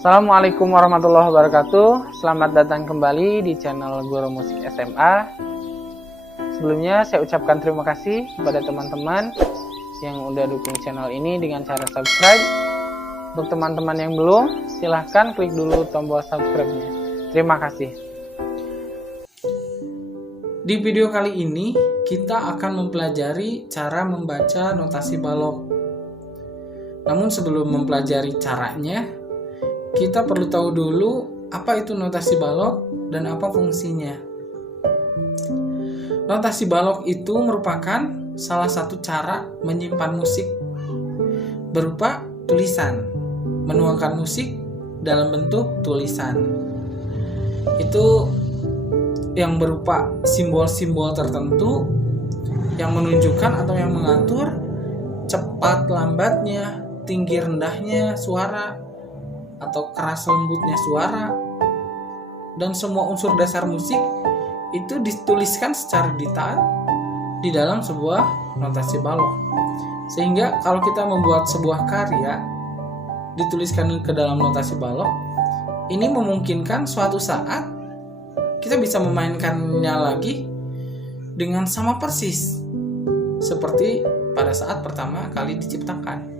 Assalamualaikum warahmatullahi wabarakatuh. Selamat datang kembali di channel Guru Musik SMA. Sebelumnya saya ucapkan terima kasih kepada teman-teman yang udah dukung channel ini dengan cara subscribe. Untuk teman-teman yang belum, silahkan klik dulu tombol subscribe-nya. Terima kasih. Di video kali ini kita akan mempelajari cara membaca notasi balok. Namun sebelum mempelajari caranya, kita perlu tahu dulu apa itu notasi balok dan apa fungsinya. Notasi balok itu merupakan salah satu cara menyimpan musik berupa tulisan, menuangkan musik dalam bentuk tulisan. Itu yang berupa simbol-simbol tertentu yang menunjukkan atau yang mengatur cepat lambatnya, tinggi rendahnya suara, atau keras lembutnya suara, dan semua unsur dasar musik itu dituliskan secara detail di dalam sebuah notasi balok. Sehingga kalau kita membuat sebuah karya dituliskan ke dalam notasi balok, ini memungkinkan suatu saat kita bisa memainkannya lagi dengan sama persis seperti pada saat pertama kali diciptakan.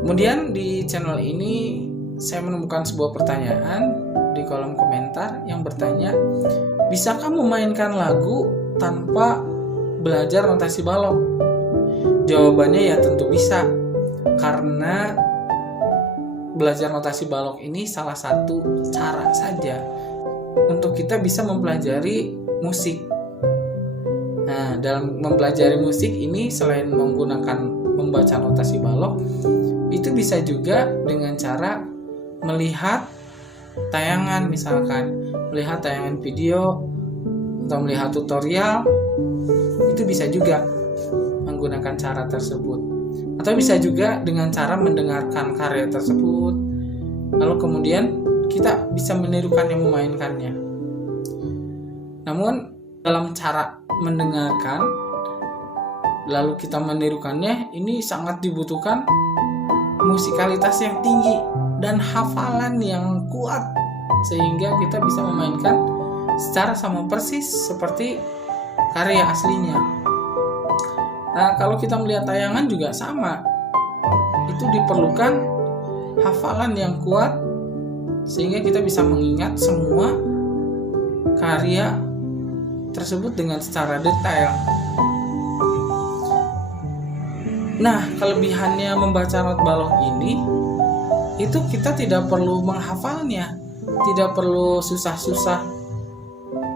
Kemudian di channel ini saya menemukan sebuah pertanyaan di kolom komentar yang bertanya, bisakah memainkan lagu tanpa belajar notasi balok? Jawabannya ya tentu bisa, karena belajar notasi balok ini salah satu cara saja untuk kita bisa mempelajari musik. Nah, dalam mempelajari musik ini selain menggunakan membaca notasi balok, itu bisa juga dengan cara melihat tayangan, misalkan melihat tayangan video atau melihat tutorial. Itu bisa juga menggunakan cara tersebut, atau bisa juga dengan cara mendengarkan karya tersebut lalu kemudian kita bisa menirukannya, memainkannya. Namun dalam cara mendengarkan lalu kita menirukannya, ini sangat dibutuhkan musikalitas yang tinggi dan hafalan yang kuat sehingga kita bisa memainkan secara sama persis seperti karya aslinya. Nah, kalau kita melihat tayangan juga sama. Itu diperlukan hafalan yang kuat sehingga kita bisa mengingat semua karya tersebut dengan secara detail. Nah, kelebihannya membaca not balok ini, itu kita tidak perlu menghafalnya, tidak perlu susah-susah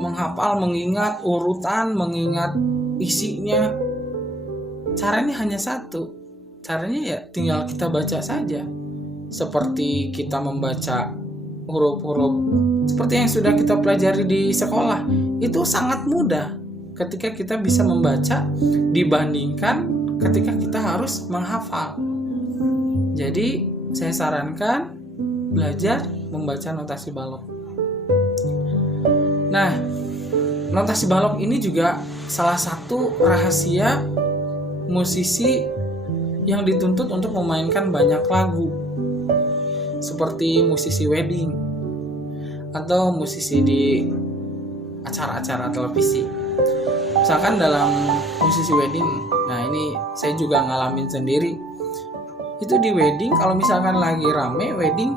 menghafal, mengingat urutan, mengingat isinya. Caranya hanya satu, caranya ya tinggal kita baca saja. Seperti kita membaca huruf-huruf seperti yang sudah kita pelajari di sekolah, itu sangat mudah ketika kita bisa membaca dibandingkan ketika kita harus menghafal. Jadi saya sarankan belajar membaca notasi balok. Nah, notasi balok ini juga salah satu rahasia musisi yang dituntut untuk memainkan banyak lagu, seperti musisi wedding atau musisi di acara-acara televisi. Misalkan dalam musisi wedding, nah ini saya juga ngalamin sendiri. Itu di wedding, kalau misalkan lagi rame wedding,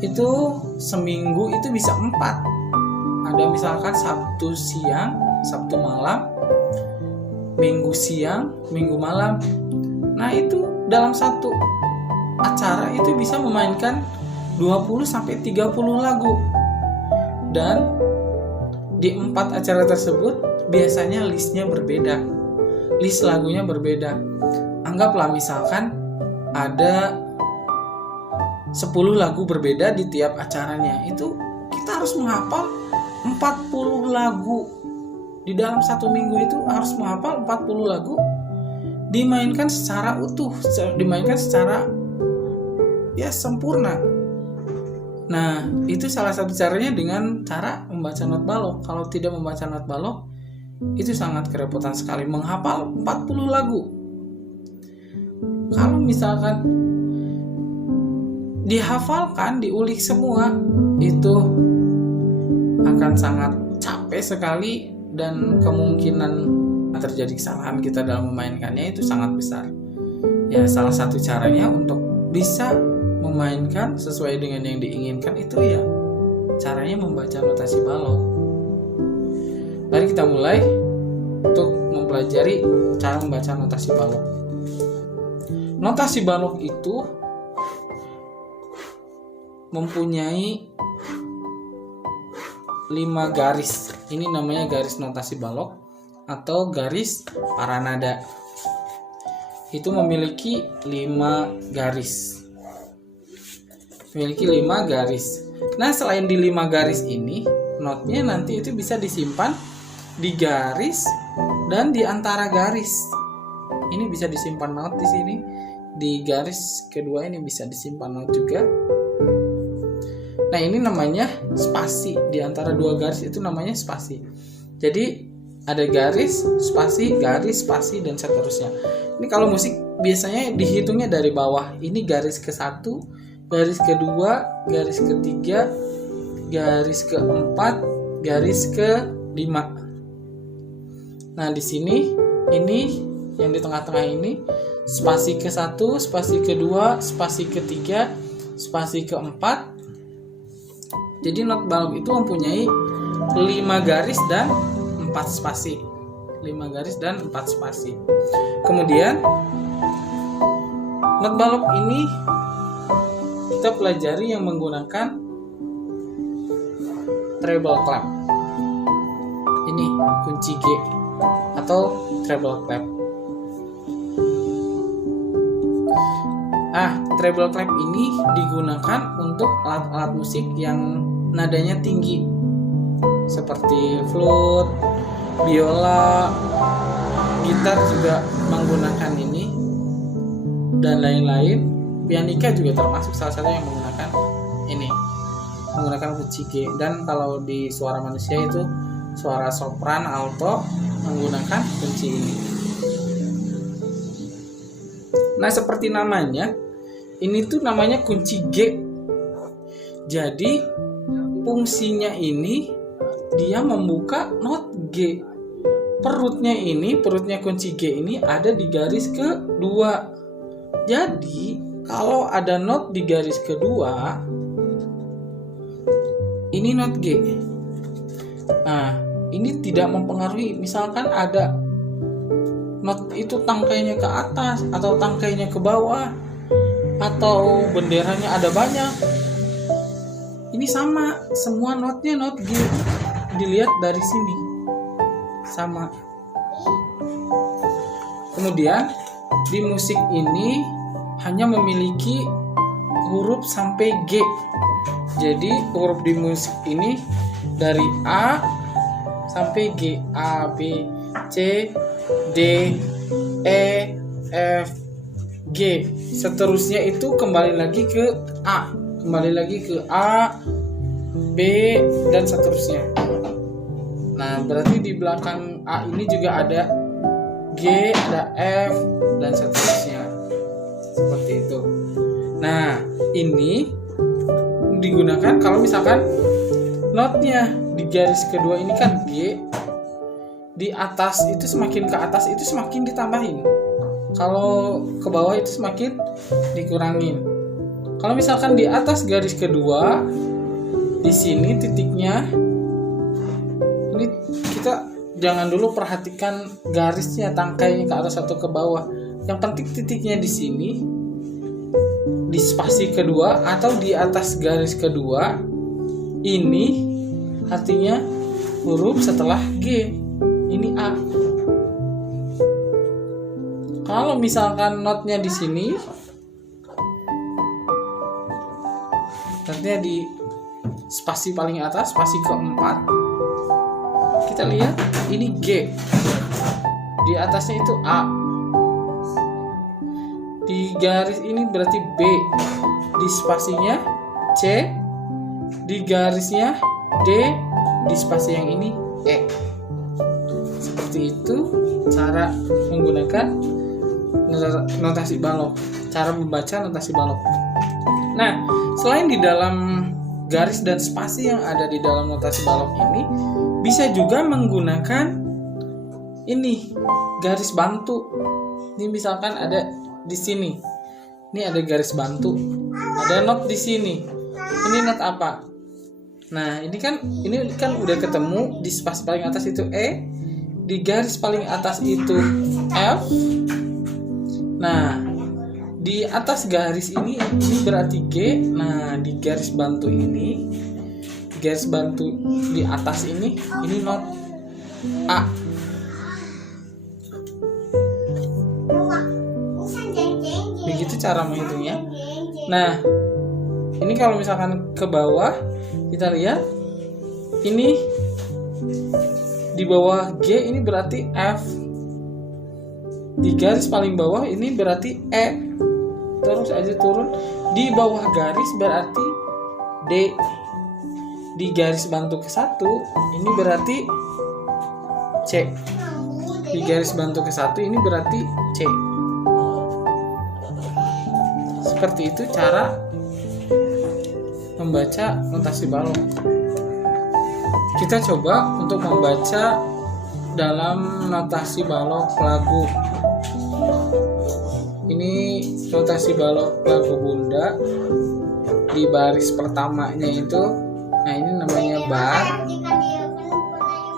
itu seminggu itu bisa 4. Ada misalkan Sabtu siang, Sabtu malam, Minggu siang, Minggu malam. Nah itu dalam satu acara itu bisa memainkan 20-30 lagu. Dan di 4 acara tersebut biasanya listnya berbeda, list lagunya berbeda. Anggaplah misalkan ada 10 lagu berbeda di tiap acaranya. Itu kita harus menghafal 40 lagu. Di dalam satu minggu itu harus menghafal 40 lagu, dimainkan secara utuh, dimainkan secara ya sempurna. Nah, itu salah satu caranya dengan cara membaca not balok. Kalau tidak membaca not balok, itu sangat kerepotan sekali menghafal 40 lagu. Kalau misalkan dihafalkan, diulik semua, itu akan sangat capek sekali dan kemungkinan terjadi kesalahan kita dalam memainkannya itu sangat besar. Ya, salah satu caranya untuk bisa memainkan sesuai dengan yang diinginkan itu ya caranya membaca notasi balok. Mari kita mulai untuk mempelajari cara membaca notasi balok. Notasi balok itu mempunyai 5 garis. Ini namanya garis notasi balok atau garis paranada. Itu memiliki 5 garis. Nah, selain di 5 garis ini, notnya nanti itu bisa disimpan di garis dan di antara garis. Ini bisa disimpan not di sini. Di garis kedua ini bisa disimpan not juga. Nah, ini namanya spasi. Di antara 2 garis itu namanya spasi. Jadi ada garis, spasi, dan seterusnya. Ini kalau musik biasanya dihitungnya dari bawah. Ini garis ke-1, garis kedua, garis ketiga, garis keempat, garis ke-5. Nah, di sini ini yang di tengah-tengah ini spasi ke-1, spasi ke-2, spasi ke-3, spasi ke-4. Jadi not balok itu mempunyai 5 garis dan 4 spasi. 5 garis dan 4 spasi. Kemudian not balok ini kita pelajari yang menggunakan treble clef. Ini kunci G atau treble clef. Treble clef ini digunakan untuk alat-alat musik yang nadanya tinggi seperti flute, biola, gitar juga menggunakan ini dan lain-lain. Pianika juga termasuk salah satu yang menggunakan ini, menggunakan kunci G. Dan kalau di suara manusia itu suara sopran, alto menggunakan kunci ini. Nah, seperti namanya, ini tuh namanya kunci G. Jadi fungsinya ini dia membuka not G. Perutnya kunci G ini ada di garis kedua. Jadi kalau ada not di garis kedua, ini not G. Nah, ini tidak mempengaruhi. Misalkan ada not itu tangkainya ke atas atau tangkainya ke bawah atau benderanya ada banyak. Ini sama, semua notnya not G. Dilihat dari sini sama. Kemudian di musik ini hanya memiliki huruf sampai G. Jadi huruf di musik ini dari A sampai G. A, B, C, D, E, F, G. Seterusnya itu kembali lagi ke A, B, dan seterusnya. Nah, berarti di belakang A ini juga ada G, ada F, dan seterusnya. Seperti itu. Nah, ini digunakan kalau misalkan notnya di garis kedua ini kan G, di atas itu semakin ke atas itu semakin ditambahin. Kalau ke bawah itu semakin dikurangin. Kalau misalkan di atas garis kedua, di sini titiknya, ini kita jangan dulu perhatikan garisnya, tangkainya ke atas atau ke bawah. Yang penting titiknya di sini, di spasi kedua atau di atas garis kedua. Ini artinya huruf setelah G. Ini A. Kalau misalkan notnya di sini, notnya di spasi paling atas, spasi keempat, kita lihat ini G. Di atasnya itu A. Di garis ini berarti B. Di spasinya C. Di garisnya D. Di spasi yang ini E. Seperti itu cara menggunakan notasi balok, cara membaca notasi balok. Nah, selain di dalam garis dan spasi yang ada di dalam notasi balok ini, bisa juga menggunakan ini garis bantu. Ini misalkan ada di sini. Ini ada garis bantu. Ada not di sini. Ini not apa? Nah, ini kan udah ketemu di spasi paling atas itu E, di garis paling atas itu F. Nah, di atas garis ini berarti G. Nah, di garis bantu ini, di garis bantu di atas ini not A. Begitu cara menghitungnya. Nah, ini kalau misalkan ke bawah, kita lihat ini di bawah G ini berarti F. Di garis paling bawah ini berarti E. Terus aja turun. Di bawah garis berarti D. Di garis bantu ke 1 ini berarti C. Di garis bantu ke 1 ini berarti C. Seperti itu cara membaca notasi balok. Kita coba untuk membaca dalam notasi balok lagu. Ini notasi balok lagu Bunda. Di baris pertamanya itu, nah ini namanya bar.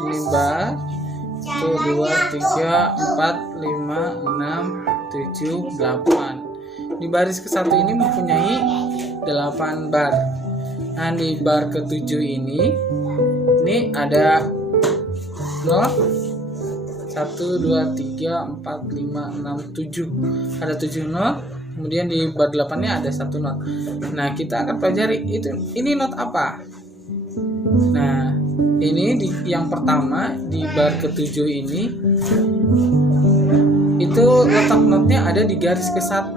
Ini bar. 1, 2, 3, 4, 5, 6, 7, 8. Di baris ke-1 ini mempunyai 8 bar. Nah, di bar ke-7 ini ada not 1, 2, 3, 4, 5, 6, 7. Ada 7 not. Kemudian di bar 8-nya ada 1 not. Nah, kita akan pelajari ini not apa. Nah, ini yang pertama di bar ke-7 ini itu letak notnya ada di garis ke-1.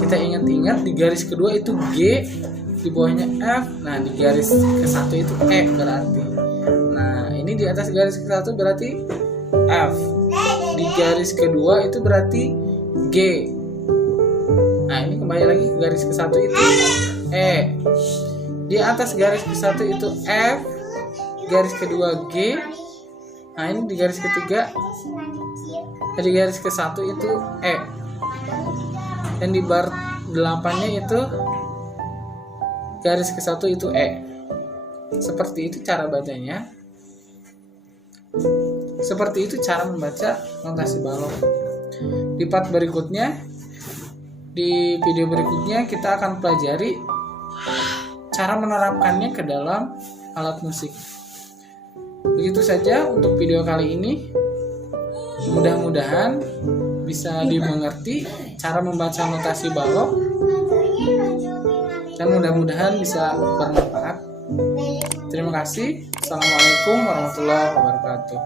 Kita ingat-ingat di garis kedua itu G, di bawahnya F. Nah, di garis ke-1 itu E berarti. Nah, ini di atas garis ke-1 berarti F. Di garis kedua itu berarti G. Nah, ini kembali lagi ke garis ke-1 itu E. Di atas garis ke-1 itu F. Garis kedua G. Nah, ini di garis ketiga. Di garis ke-1 itu E. Dan di bar 8-nya itu garis ke-1 itu E. Seperti itu cara bacanya. Seperti itu cara membaca notasi balok. Di part berikutnya, di video berikutnya kita akan pelajari cara menerapkannya ke dalam alat musik. Begitu saja untuk video kali ini. Mudah-mudahan bisa dimengerti cara membaca notasi balok, dan mudah-mudahan bisa bermanfaat. Terima kasih. Assalamualaikum warahmatullahi wabarakatuh.